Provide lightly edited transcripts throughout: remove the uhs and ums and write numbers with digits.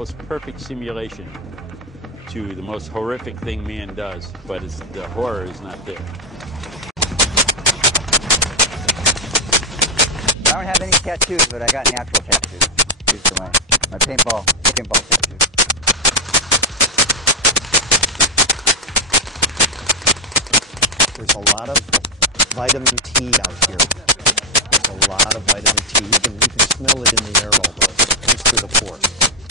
most perfect simulation to the most horrific thing man does, but the horror is not there. I don't have any tattoos, but I got natural tattoos. These are my paintball tattoos. There's a lot of vitamin T out here. There's a lot of vitamin T. You can smell it in the air almost, just through the pores.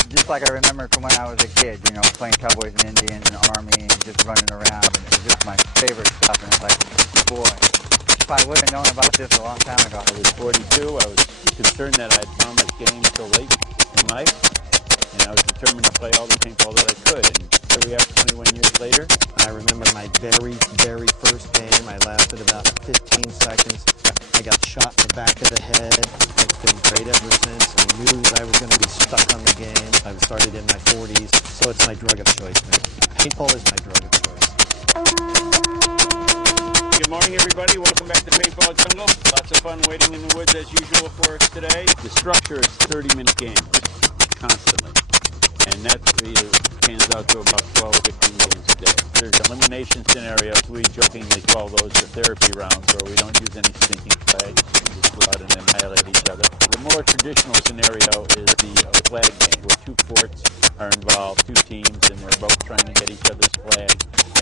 Just like I remember from when I was a kid, you know, playing Cowboys and Indians and Army and just running around. And it was just my favorite stuff. And it's like, boy, if I would have known about this a long time ago. I was 42. I was concerned that I'd found this game so late in life. And I was determined to play all the paintball that I could. And here we are 21 years later. I remember my very, very first game. I lasted about 15 seconds. I got shot in the back of the head. It's been great ever since. I knew I was going to be stuck on the game. I started in my 40s, so it's my drug of choice, man. Paintball is my drug of choice. Good morning, everybody. Welcome back to Paintball Jungle. Lots of fun waiting in the woods as usual for us today. The structure is 30-minute games, constantly. And that pans out to about 12, 15 games a day. There's elimination scenarios. We jokingly call those the therapy rounds, where we don't use any stinking flags. We just go out and annihilate each other. The more traditional scenario is the flag game, where two forts are involved, two teams, and they're both trying to get each other's flag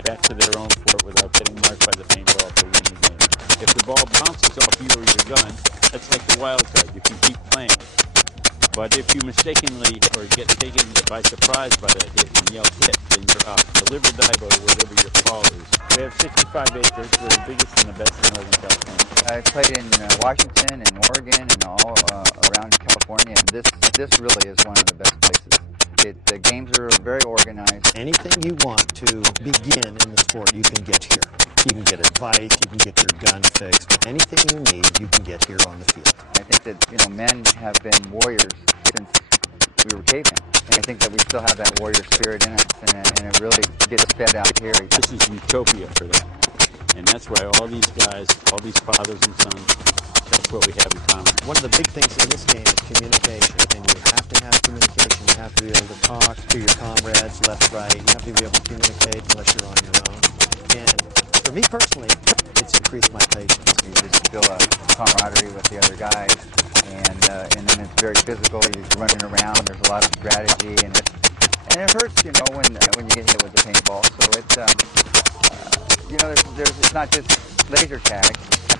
back to their own fort without getting marked by the paintball to win the game. If the ball bounces off you or your gun, that's like the wild card. You can keep playing. But if you mistakenly or get taken by surprise by that hit and yell hit, then you're out. Deliver, dive, or whatever your call is. We have 65 acres. We're the biggest and the best in Northern California. I played in Washington and Oregon and all around California, and this really is one of the best places. The games are very organized. Anything you want to begin in the sport, you can get here. You can get advice, you can get your gun fixed. Anything you need, you can get here on the field. I think that, you know, men have been warriors since we were cavemen. And I think that we still have that warrior spirit in us, and it really gets fed out here. This is utopia for them. And that's why all these guys, all these fathers and sons, that's what we have in common. One of the big things in this game is communication, and you have to have communication. You have to be able to talk to your comrades, left, right. You have to be able to communicate unless you're on your own. And for me personally, it's increased my patience. You just feel a camaraderie with the other guys, and then it's very physical. You're running around. There's a lot of strategy, and it hurts, you know, when you get hit with the paintball. So it's you know, it's not just laser tag.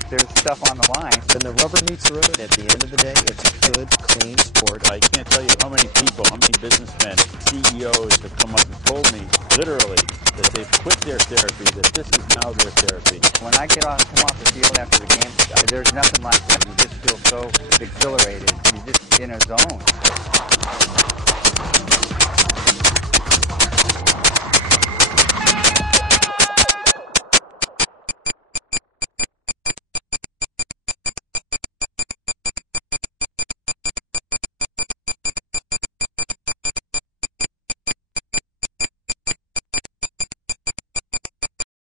There's stuff on the line. When the rubber meets the road, at the end of the day, it's a good, clean sport. I can't tell you how many people, how many businessmen, CEOs have come up and told me, literally, that they've quit their therapy, that this is now their therapy. When I come off the field after the game, there's nothing like that. You just feel so exhilarated. You're just in a zone.